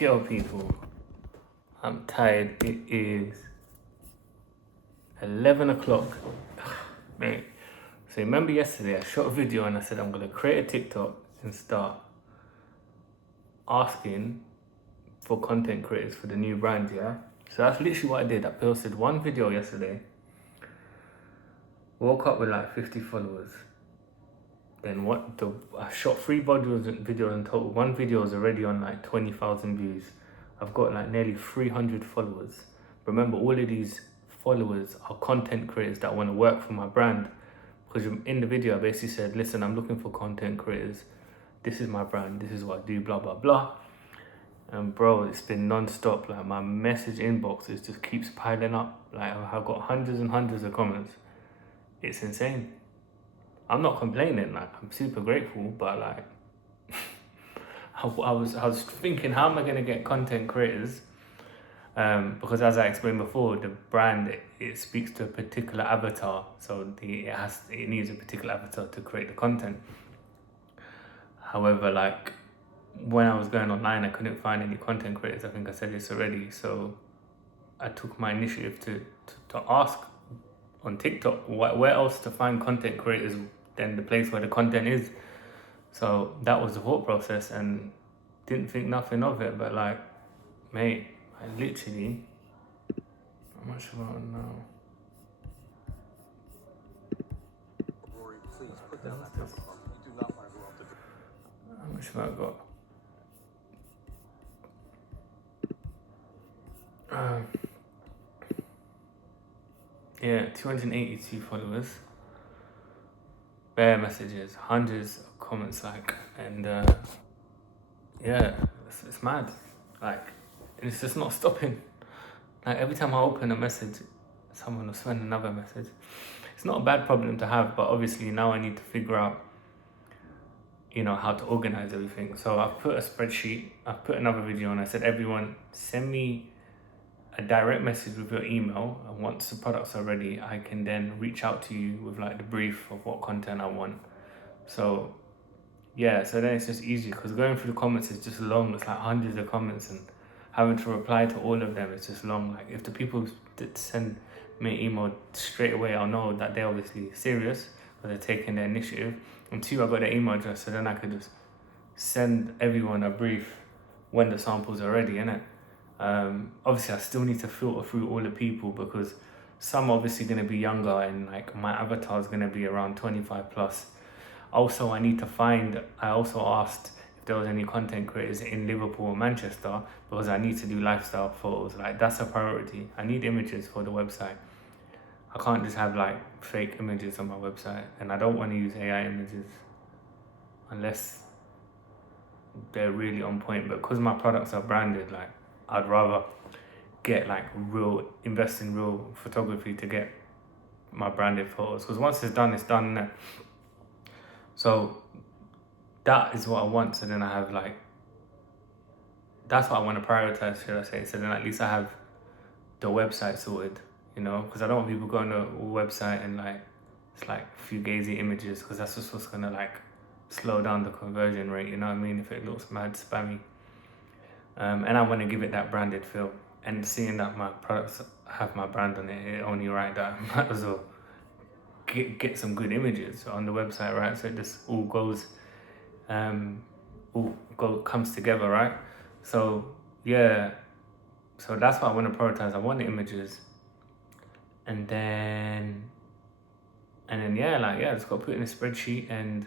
Yo, people, I'm tired. It is 11 o'clock. Mate, so remember yesterday I shot a video and I said I'm going to create a TikTok and start asking for content creators for the new brand, yeah? So that's literally what I did. I posted one video yesterday, woke up with like 50 followers. Then I shot 3 videos in total. One video is already on like 20,000 views. I've got like nearly 300 followers. Remember, all of these followers are content creators that want to work for my brand. Because in the video, I basically said, listen, I'm looking for content creators. This is my brand. This is what I do, blah, blah, blah. And bro, it's been non-stop. Like my message inbox just keeps piling up. Like I've got hundreds and hundreds of comments. It's insane. I'm not complaining, like I'm super grateful, but like I was thinking, how am I gonna get content creators? Because as I explained before, the brand it speaks to a particular avatar, so it needs a particular avatar to create the content. However, like when I was going online, I couldn't find any content creators. I think I said this already, so I took my initiative to ask on TikTok where else to find content creators than the place where the content is. So that was the thought process, and didn't think nothing of it. But like, mate, I literally, how much about it now? Rory, please put down that microphone. You do not want to go off the. How much have I got? Yeah, 282 followers. Bare messages, hundreds of comments, like, and yeah, it's mad. Like, it's just not stopping. Like every time I open a message, someone will send another message. It's not a bad problem to have, but obviously now I need to figure out, how to organize everything. So I've put a spreadsheet, I've put another video, and I said, everyone send me a direct message with your email, and once the products are ready, I can then reach out to you with like the brief of what content I want. So yeah, so then it's just easy, because going through the comments is just long. It's like hundreds of comments, and having to reply to all of them is just long. Like if the people that send me an email straight away, I'll know that they're obviously serious, or they're taking the initiative. And 2, I got their email address, so then I could just send everyone a brief when the samples are ready, innit? Obviously I still need to filter through all the people, because some are obviously going to be younger, and like my avatar is going to be around 25 plus. Also, I also asked if there was any content creators in Liverpool or Manchester, because I need to do lifestyle photos. Like that's a priority. I need images for the website. I can't just have like fake images on my website, and I don't want to use AI images unless they're really on point. But because my products are branded, like I'd rather invest in real photography to get my branded photos, because once it's done, innit? So that is what I want. So then I have like, that's what I want to prioritize, should I say. So then at least I have the website sorted, because I don't want people going to a website and like it's like fugazi images, because that's just what's gonna like slow down the conversion rate, you know what I mean, if it looks mad spammy. And I want to give it that branded feel, and seeing that my products have my brand on it, only right that I might as well get some good images on the website, right? So it just all goes comes together, right? So yeah, so that's what I want to prioritize. I want the images, and then just got put in a spreadsheet and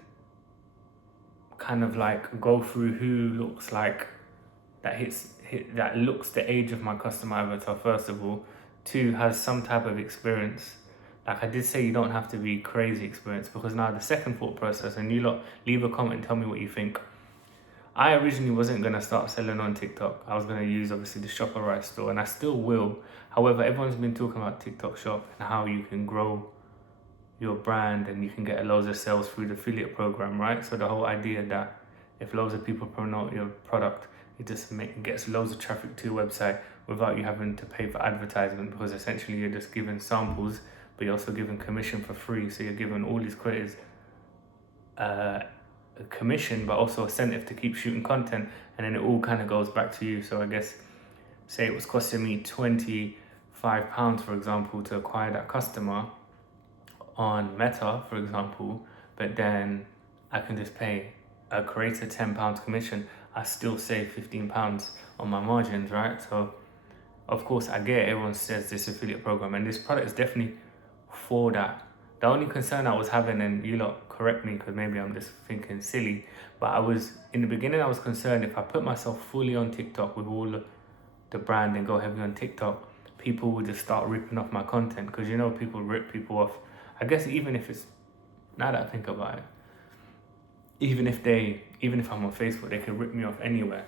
kind of like go through who looks like that looks the age of my customer avatar, first of all. 2, has some type of experience. Like I did say, you don't have to be crazy experienced, because now the second thought process, and you lot leave a comment and tell me what you think. I originally wasn't going to start selling on TikTok. I was going to use obviously the ShopRite store, and I still will. However, everyone's been talking about TikTok Shop and how you can grow your brand and you can get loads of sales through the affiliate program, right? So the whole idea that if loads of people promote your product, it just gets loads of traffic to your website without you having to pay for advertisement, because essentially you're just giving samples, but you're also giving commission for free. So you're giving all these creators a commission, but also incentive to keep shooting content, and then it all kind of goes back to you. So I guess, say it was costing me £25, for example, to acquire that customer on Meta, for example, but then I can just pay a creator £10 commission. I still save £15 on my margins, right? So of course I get everyone says this affiliate program, and this product is definitely for that. The only concern I was having, and you lot correct me because maybe I'm just thinking silly, but in the beginning I was concerned if I put myself fully on TikTok with all the brand and go heavy on TikTok, people would just start ripping off my content, because you know people rip people off. I guess even if it's, now that I think about it, even if I'm on Facebook, they can rip me off anywhere.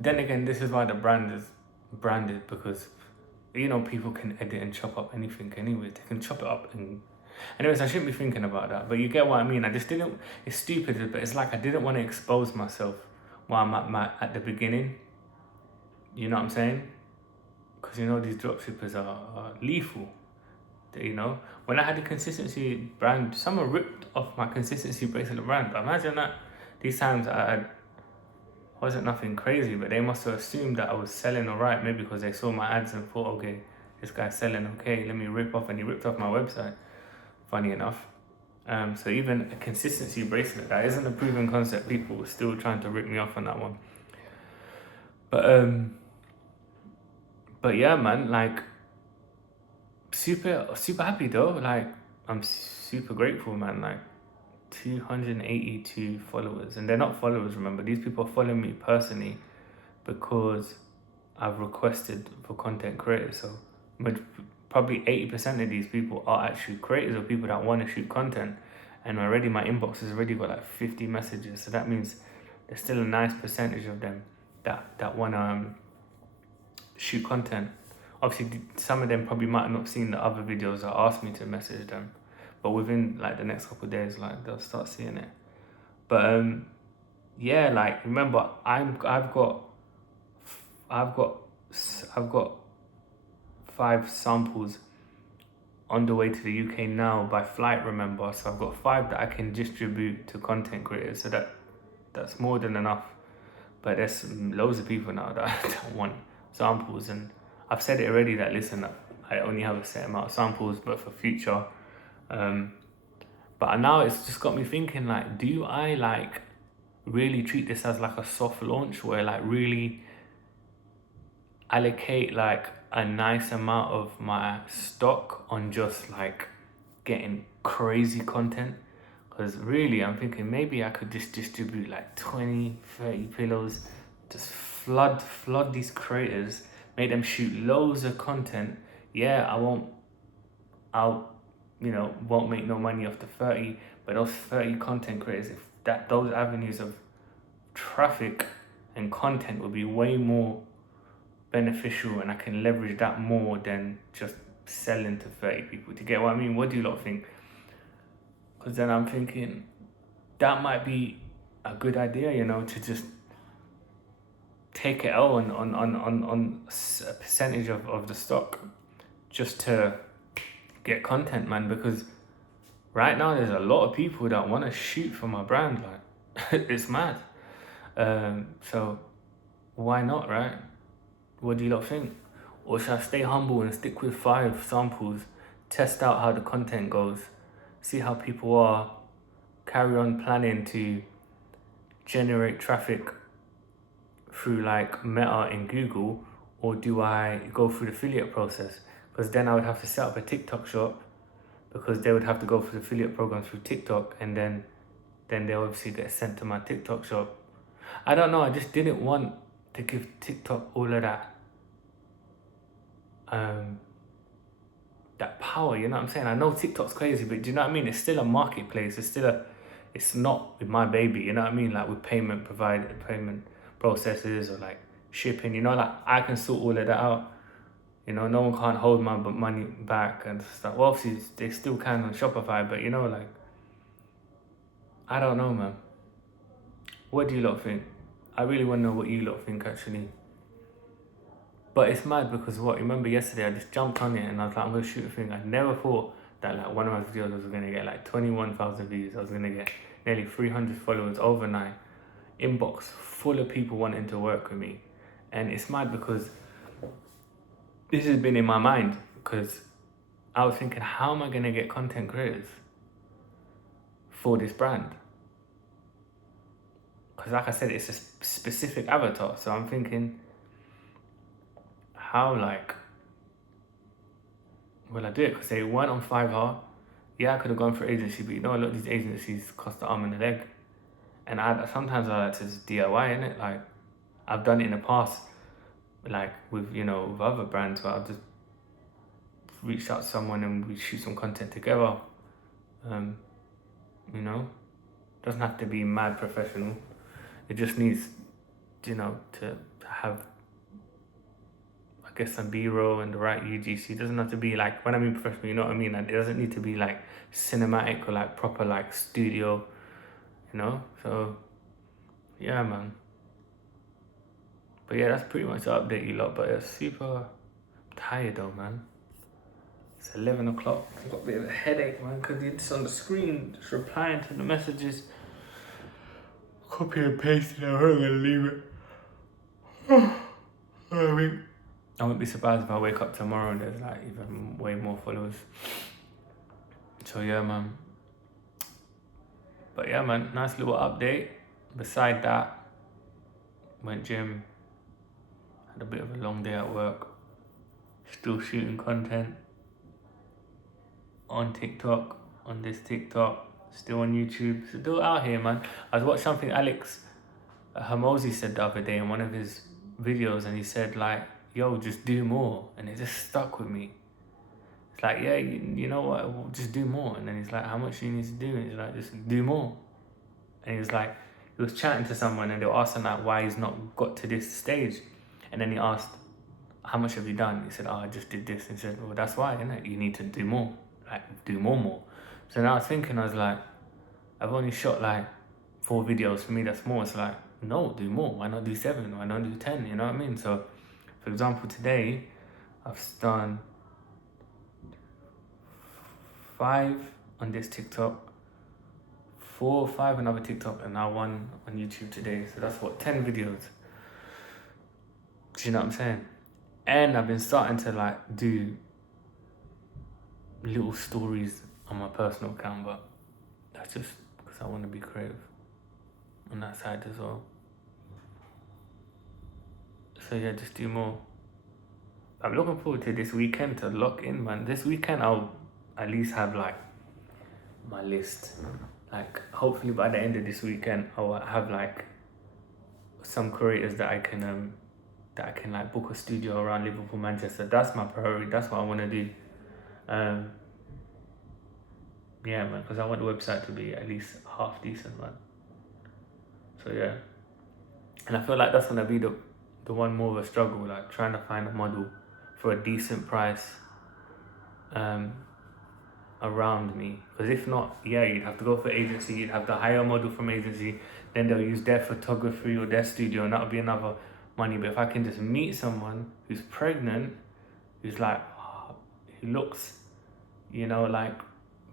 Then again, this is why the brand is branded, because you know people can edit and chop up anything anyway. They can chop it up and anyways, I shouldn't be thinking about that, but you get what I mean. I just didn't, it's stupid, but it's like I didn't want to expose myself while I'm at the beginning. You know what I'm saying? Because you know these dropshippers are lethal. You know, when I had the consistency brand, someone ripped off my consistency bracelet brand. Imagine that. These times I wasn't nothing crazy, but they must have assumed that I was selling alright, maybe because they saw my ads and thought, okay, this guy's selling, okay, let me rip off, and he ripped off my website, funny enough. So even a consistency bracelet, that isn't a proven concept, people were still trying to rip me off on that one. But yeah, man, like, super happy though. Like, I'm super grateful, man. Like, 282 followers, and they're not followers, remember, these people are following me personally because I've requested for content creators. So probably 80% of these people are actually creators or people that want to shoot content, and already my inbox has already got like 50 messages. So that means there's still a nice percentage of them that want to shoot content. Obviously some of them probably might have not seen the other videos that asked me to message them, but within like the next couple of days, like, they'll start seeing it. But yeah, like, remember, I've got 5 samples on the way to the UK now by flight, remember. So I've got 5 that I can distribute to content creators, so that's more than enough. But there's loads of people now that don't want samples, and I've said it already that, listen, I only have a set amount of samples, but for future. But now it's just got me thinking, like, do I like really treat this as like a soft launch, where like really allocate like a nice amount of my stock on just like getting crazy content? Because really I'm thinking maybe I could just distribute like 20-30 pillows, just flood these creators, make them shoot loads of content. Yeah, won't make no money off the 30, but those 30 content creators, if those avenues of traffic and content would be way more beneficial, and I can leverage that more than just selling to 30 people. Do you get what I mean? What do you lot think? Because then I'm thinking that might be a good idea, you know, to just take it out on a percentage of the stock just to get content, man. Because right now there's a lot of people that want to shoot for my brand, like it's mad. So why not, right? What do you lot think? Or should I stay humble and stick with 5 samples, test out how the content goes, see how people are, carry on planning to generate traffic through like Meta in Google? Or do I go through the affiliate process? Because then I would have to set up a TikTok shop, because they would have to go through the affiliate program through TikTok, and then they obviously get sent to my TikTok shop. I don't know, I just didn't want to give TikTok all of that power, you know what I'm saying? I know TikTok's crazy, but do you know what I mean? It's still a marketplace. It's not with my baby, you know what I mean? Like with payment processes or like shipping, you know, like I can sort all of that out. You know, no one can't hold my money back and stuff. Well, obviously they still can on Shopify, but you know, like, I don't know, man. What do you lot think? I really want to know what you lot think, actually. But it's mad because remember yesterday I just jumped on it and I was like, I'm going to shoot a thing. I never thought that like one of my videos was going to get like 21,000 views. I was going to get nearly 300 followers overnight, inbox full of people wanting to work with me. And it's mad because this has been in my mind, because I was thinking, how am I going to get content creators for this brand? Because like I said, it's a specific avatar. So I'm thinking, how will I do it? Because they weren't on Fiverr. Yeah, I could have gone for agency, but you know, a lot of these agencies cost the arm and the leg. And sometimes I like to just DIY, innit? Like, I've done it in the past, like with, with other brands, where I've just reached out to someone and we shoot some content together. Doesn't have to be mad professional. It just needs, to have, I guess, some B-roll and the right UGC. It doesn't have to be like, when I mean professional, you know what I mean? Like, it doesn't need to be like cinematic or like proper like studio, So yeah, man. But yeah, that's pretty much the update, you lot. But it's super tired though, man. It's 11 o'clock. I've got a bit of a headache, man, because you're just on the screen, just replying to the messages. Copy and paste it. I'm gonna leave it. I wouldn't be surprised if I wake up tomorrow and there's like even way more followers. So yeah, man. But yeah, man, nice little update. Beside that, went gym, had a bit of a long day at work, still shooting content on TikTok, on this TikTok, still on YouTube, still out here, man. I was watching something Alex Hormozi said the other day in one of his videos, and he said like, yo, just do more, and it just stuck with me. It's like, yeah, you know what, well, just do more. And then he's like, how much do you need to do? And he's like, just do more. And he was like, he was chatting to someone and they were asking like why he's not got to this stage. And then he asked, how much have you done? He said, oh, I just did this. And he said, well, that's why, isn't it? You need to do more, like do more. So now I was thinking, I was like, I've only shot like 4 videos. For me, that's more. It's like, no, do more. Why not do 7? Why not do 10? You know what I mean? So for example, today I've done 5 on this TikTok, 4 or 5 another TikTok, and now 1 on YouTube today. So that's what, 10 videos. Do you know what I'm saying? And I've been starting to like do little stories on my personal account, but that's just because I want to be creative on that side as well. So yeah, just do more. I'm looking forward to this weekend to lock in, man. This weekend I'll at least have like my list. Like hopefully by the end of this weekend I'll have like some creators that I can like book a studio around Liverpool, Manchester. That's my priority. That's what I want to do. Yeah, man, because I want the website to be at least half decent, man. So yeah, and I feel like that's gonna be the one more of a struggle, like trying to find a model for a decent price around me. Because if not, yeah, you'd have to go for agency, you'd have to hire a model from agency, then they'll use their photography or their studio, and that'll be another money. But if I can just meet someone who's pregnant, who's like, who looks, like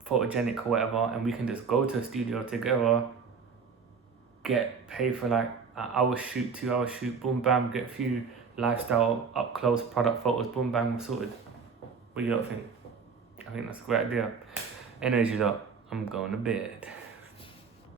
photogenic or whatever, and we can just go to a studio together, get paid for like an hour shoot, 2 hour shoot, boom bam, get a few lifestyle up close product photos, boom bam, we're sorted. What do you lot think? I think that's a great idea. Anyways, you lot, I'm going to bed.